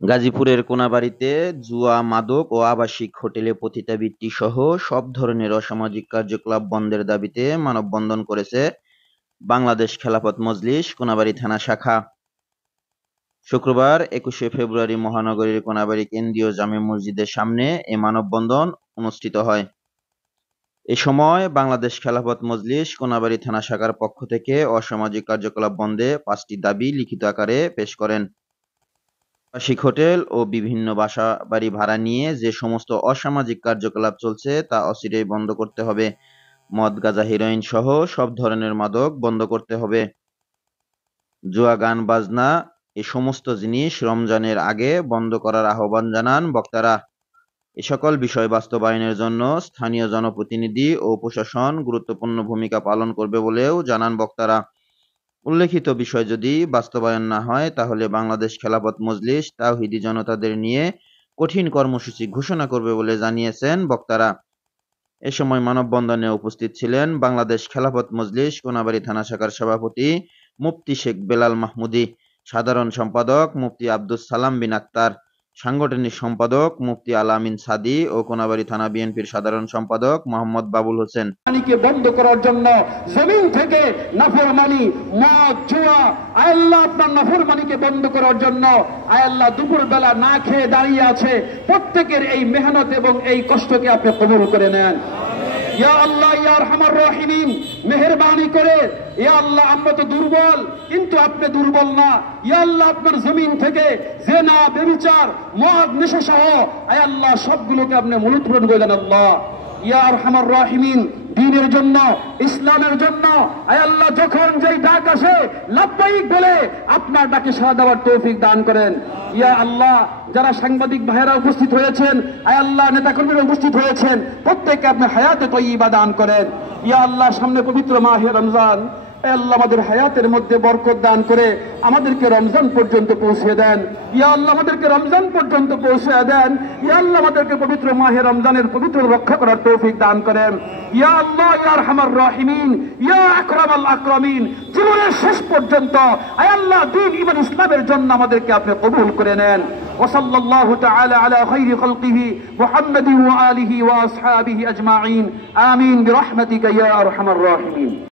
গাজীপুরের কোনাবাড়ীতে জুয়া, মাদক ও আবাসিক হোটেলে পতিতাবৃত্তি সহ সব ধরনের অসামাজিক কার্যকলাপ বন্ধের দাবিতে মানববন্ধন করেছে বাংলাদেশ খেলাফত মজলিস কোনাবাড়ী থানা শাখা। শুক্রবার ২১শে ফেব্রুয়ারি মহানগরীর কোনাবাড়ী কেন্দ্রীয় জামে মসজিদের সামনে এ মানববন্ধন অনুষ্ঠিত হয়। এ সময় বাংলাদেশ খেলাফত মজলিস কোনাবাড়ী থানা শাখার পক্ষ থেকে অসামাজিক কার্যকলাপ বন্ধে ৫টি দাবি লিখিত আকারে পেশ করেন। আবাসিক হোটেল ও বিভিন্ন বাসাবাড়ি ভাড়া নিয়ে যে সমস্ত অসামাজিক কার্যকলাপ চলছে তা অচিরেই বন্ধ করতে হবে। মদ, গাঁজা, হেরোইন সহ সব ধরনের মাদক বন্ধ করতে হবে। জুয়া, গান বাজনা এ সমস্ত জিনিস রমজানের আগে বন্ধ করার আহ্বান জানান বক্তারা। এ সকল বিষয় বাস্তবায়নের জন্য স্থানীয় জনপ্রতিনিধি ও প্রশাসন গুরুত্বপূর্ণ ভূমিকা পালন করবে বলেও জানান বক্তারা। উল্লেখিত বিষয় যদি বাস্তবায়ন না হয় তাহলে বাংলাদেশ খেলাফত মজলিস তাওহীদি জনতাদের নিয়ে কঠিন কর্মসূচি ঘোষণা করবে বলে জানিয়েছেন বক্তারা। এ সময় মানববন্ধনে উপস্থিত ছিলেন বাংলাদেশ খেলাফত মজলিস কোনাবাড়ী থানা শাখার সভাপতি মুফতি শেখ বেলাল মাহমুদী, সাধারণ সম্পাদক মুফতি আব্দুস সালাম বিন আক্তার, সাংগঠনিক সম্পাদক মুফতি আল আমিন সাদি ও কোনাবাড়ী থানা বিএনপির সাধারণ সম্পাদক মোহাম্মদ বাবুল হোসেন। বন্ধ করার জন্য জমিন থেকে নাফরমানি, মদ, জুয়া, আল্লাহ আপনার নাফরমানিকে বন্ধ করার জন্য আল্লাহ দুপুর বেলা না খেয়ে দাঁড়িয়ে আছে, প্রত্যেকের এই মেহনত এবং এই কষ্টকে আপনি কবুল করে নেন। ইয়া আল্লাহ ইয়া আরহামার রাহিমিন, মেহেরবানি করে ইয়া আল্লাহ আমরা তো দুর্বল, কিন্তু আপনি দুর্বল না। ইয়া আল্লাহ আপনার জমিন থেকে জিনা, ব্যভিচার, মদ, নেশা সহ আয় আল্লাহ সবগুলোকে আপনি মূলোৎপাটন করে দেন আল্লাহ। ইয়া আরহামার রাহিমিন, দ্বীনের জন্য, ইসলামের জন্য আয় আল্লাহ যখন যেই ডাক আসে লাব্বাইক বলে আপনার ডাকে সাড়া দেওয়ার তৌফিক দান করেন। ইয়া আল্লাহ যারা সাংবাদিক ভাইয়েরা উপস্থিত হয়েছেন, আয় আল্লাহ নেতাকর্মীরা উপস্থিত হয়েছেন, প্রত্যেককে আপনি হায়াতে তয়্যিবা দান করেন। ইয়া আল্লাহ সামনে পবিত্র মাহে রমজান, আল্লাহ আমাদের হায়াতের মধ্যে বরকত দান করে আমাদেরকে রমজান পর্যন্ত পৌঁছে দেন। ইয়া আল্লাহ আমাদেরকে রমজান পর্যন্ত পৌঁছে দেন। ইয়া আল্লাহ আমাদেরকে পবিত্র মাহে রমজানের পবিত্র রক্ষা করার তৌফিক দান করেন। ইয়া আল্লাহ ইয়া আরহামার রাহিমিন, ইয়া আকরামাল আকরামিন, জীবনের শেষ পর্যন্ত আয় আল্লাহ দ্বীন ঈমান ইসলামের জন্য আমাদেরকে আপনি কবুল করে নেন। ওয়া সাল্লাল্লাহু তাআলা আলা খায়রি খালকিহি মুহাম্মাদিন ওয়া আলিহি ওয়া আসহাবিহি আজমাইন। আমিন বিরহমাতিকা ইয়া আরহামার রাহিমিন।